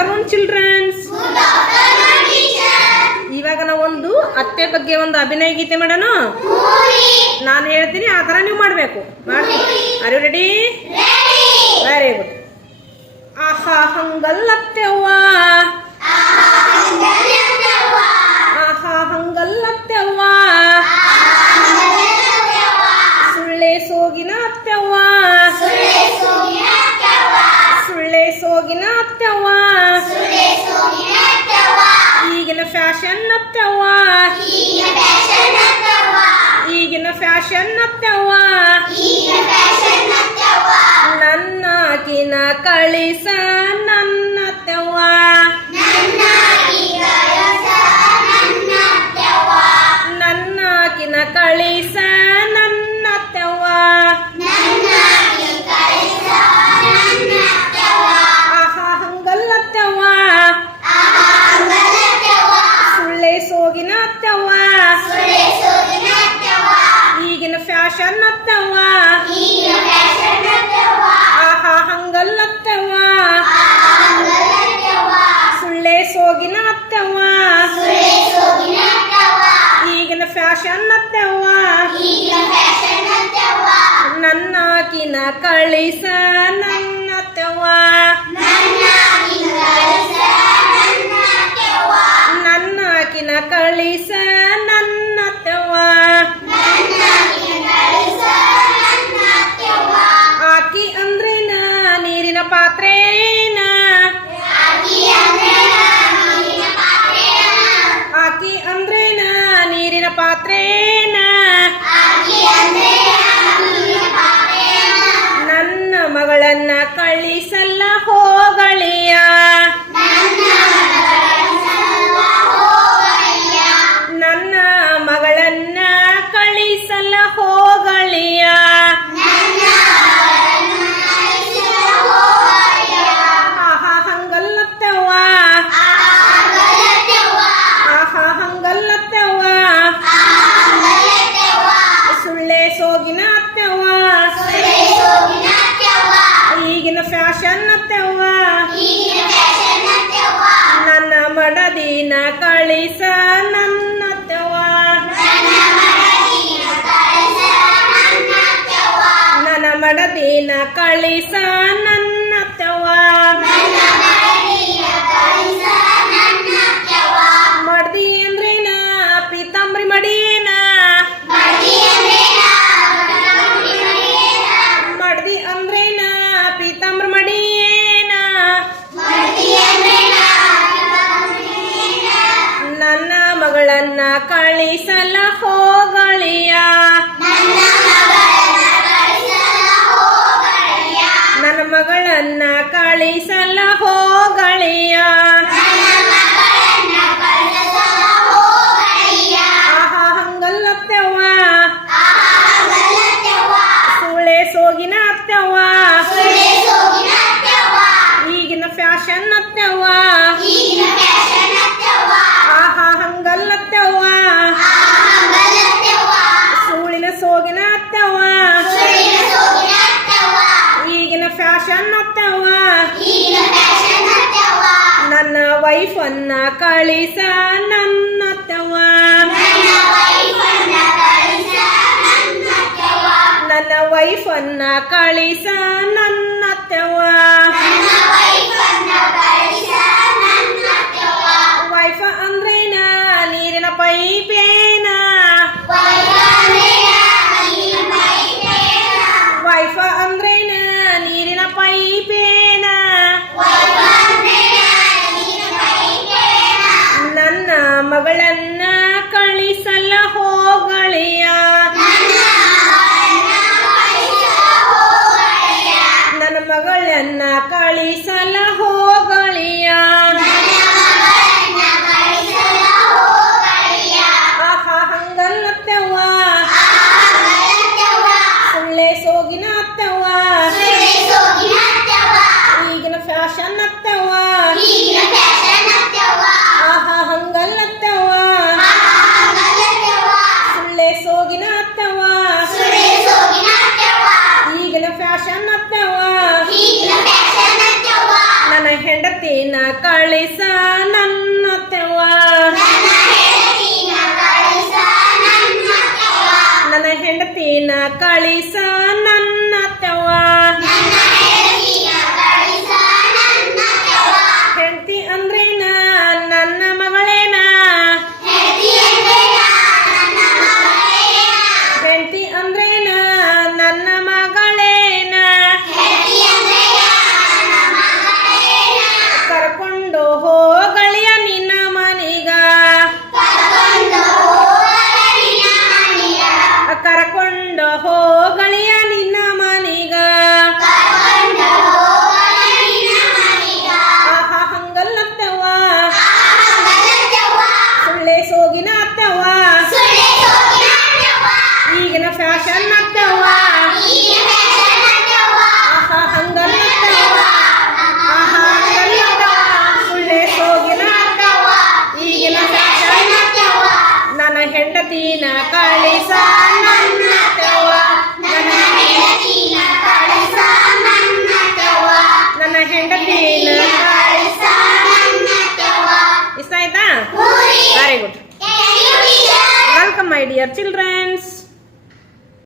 Afternoon children's. ಇವಾಗ ನಾವು ಒಂದು ಅತ್ತೆ ಬಗ್ಗೆ ಒಂದು ಅಭಿನಯ ಗೀತೆ ಮಾಡೋಣ. ನಾನು ಹೇಳ್ತೀನಿ, ಆ ಥರ ನೀವು ಮಾಡಬೇಕು. Are you ready? Very good. ಆಹಾ ಹಂಗಲ್ಲತ್ತೆವ್ವ, ಆಹಾ ಹಂಗಲ್ಲತ್ತೆವ್ವ, ಸುಳ್ಳೆ ಸೋಗಿನ ಅತ್ತೆವ್ವ, ಸುಳ್ಳೆ ಸೋಗಿನ ಅತ್ತೆವ್ವ, ಈಗಿನ ಫ್ಯಾಷನ್ ಅತ್ತೆವ್ವ, ಈಗಿನ ಫ್ಯಾಷನ್ ಅತ್ತೆವ್ವ, ನನ್ನಾಕಿನ ಕಳಿಸ ನನ್ನ ಅತ್ತೆವ್ವ, ನನ್ನಾಕಿನ ಕಳಿಸ ನನ್ನ ಅತ್ತೆವ್ವ, ಆಹಾ ಹಂಗಲ್ಲತ್ತೆವ್ವ, ಸುಳ್ಳೆ ಸೋಗಿನ ಅತ್ತೆವ್ವ, ಈಗಿನ ಫ್ಯಾಷನ್ ಅತ್ತೆವ್ವ, ಆಹಾ ಹಂಗಲ್ಲತ್ತೆವ್ವ, ಸುಳ್ಳೆ ಸೋಗಿನ ಅತ್ತೆವ್ವ, ಈಗಿನ ಫ್ಯಾಷನ್ ಅತ್ತೆವ್ವ, ನನ್ನಾಕಿನ ಕಳಿಸ ನನ್ನ ಅತ್ತೆವ್ವ, ನನ್ನಾಕಿನ ಕಳಿಸ ನನ್ನ ಅತ್ತೆವ್ವ, ಆಕಿ ಅಂದ್ರೇನ ನೀರಿನ ಪಾತ್ರೇನ, ಆಕಿ ಅಂದ್ರೇನ ನೀರಿನ ಪಾತ್ರೇನ, ನನ್ನ ಮಗಳನ್ನ ಕಳಿಸಲ್ಲ ಹೋಗಳಿಯ, ನನ್ನ ಮಗಳನ್ನ ಕಳಿಸಲ್ಲ ಹೋಗಳಿಯ, ಆಹಾ ಹಂಗಲ್ಲತ್ತೆವ್ವ, ಆಹಾ ಹಂಗಲ್ಲತ್ತೆವ್ವ, ಸುಳ್ಳೆ ಸೋಗಿನ ಅತ್ತೆವ್ವ, ಈಗಿನ ಫ್ಯಾಷನ್ ಅತ್ತೆವ್ವ, ನನ್ನ ಮಡದಿನ ಕಳಿಸ ನನ್ನ ಅತ್ತೆವ್ವ, ನನ್ನ ಮಡದಿನ ಕಳಿಸ ನನ್ನ ಅತ್ತೆವ್ವ, ಮಡ್ದಿ ಅಂದ್ರೇನ ಪೀತಾಂಬ್ರಿ ಮಡಿಯೇನ, ಮಡ್ದಿ ಅಂದ್ರೇನ ಪೀತಾಂಬ್ರಿ ಮಡಿಯೇನ, ನನ್ನ ಮಗಳನ್ನ ಕಳಿಸಲ ಹೋಗಳಿಯ, ನನ್ನ ಮಗಳನ್ನ ಕಳಿಸಲ ಹೋಗಳಿಯ, ಆಹಾ ಹಂಗಲ್ಲತ್ತೆವ್ವ, ಸುಳ್ಳೆ ಸೋಗಿನ ಅತ್ತೆವ್ವ, ಈಗಿನ ಫ್ಯಾಷನ್ ಅತ್ತೆವ್ವ, ಆಹಾ ಹಂಗಲ್ಲತ್ತೆವ್ವ, ಸುಳ್ಳಿನ ಸೋಗಿನ ಅತ್ತೆವ್ವ, ಈಗಿನ ಫ್ಯಾಷನ್ ಅತ್ತೆವ್ವ, ನನ್ನ ವೈಫನ್ನ ಕಳಿಸ ನನ್ನ ಅತ್ತೆವ್ವ, ನನ್ನ ವೈಫನ್ನ ಕಳಿಸ ನನ್ನ ಅತ್ತೆವ್ವ, ವೈಫ ಅಂದ್ರೇನ ನೀರಿನ ಪೈಪೇನ, ವೈಫ ಅಂದ್ರೇನ ನೀರಿನ ಪೈಪೇನ, ನನ್ನ ಮಗಳನ್ನ ಕಳಿಸಲ್ಲ ಹೋಗಳಿಯ, ನನ್ನ ಮಗಳನ್ನ ಕಳಿಸಲ್ಲ ಹೋಗಳಿಯ, ಹೆಂಡತಿನ ಕಳಿಸ ನನ್ನ ತೆವ್ವ ನನ್ನ ಹೆಂಡತಿನ ಕಳಿಸ ನನ್ನ ತೆವ್ವ ಹೆಂಡತಿ ಅಂದ್ರೇನ ನನ್ನ ಮಗಳೇನ ಹೆಂಡತಿ ಅಂದ್ರೇನ ನನ್ನ ಮಗಳೇನ ಕರ್ಕೊಂಡು ಹೋಗಳಿಯ ನಿನ್ನ ಮನಿಗ ಕರ್ಕೊಂಡು ಹೋಗಳಿಯ ನಿನ್ನ ಮನಿಗ ಆಹಾ ಹಂಗಲ್ಲತ್ತವ್ವ ಸುಳ್ಳೆ ಸೋಗಿನ ಅತ್ತವ್ವ ಈಗಿನ ಫ್ಯಾಷನ್ ಅತ್ತವ್ವ ಆಹಾ ಹಂಗಲ್ಲತ್ತವ್ವ ಆಹಾ ಹಂಗಲ್ಲತ್ತವ್ವ ಸುಳ್ಳೆ ಸೋಗಿನ ಅತ್ತವ್ವ ಈಗಿನ ಫ್ಯಾಷನ್ ಅತ್ತವ್ವ ನನ್ನ ಹೆಂಡತಿನ ಕಳಿಸ ನನ್ನ ತೆವ್ವ ನನ್ನ ಹೆಂಡತಿನ ಕಳಿಸ ನನ್ನ ತೆವ್ವ ನನ್ನ ಹೆಂಡತಿನ ಕಳಿಸ ನನ್ನ ತೆವ್ವ ಇಷ್ಟ ಆಯ್ತಾ very good welcome my dear children's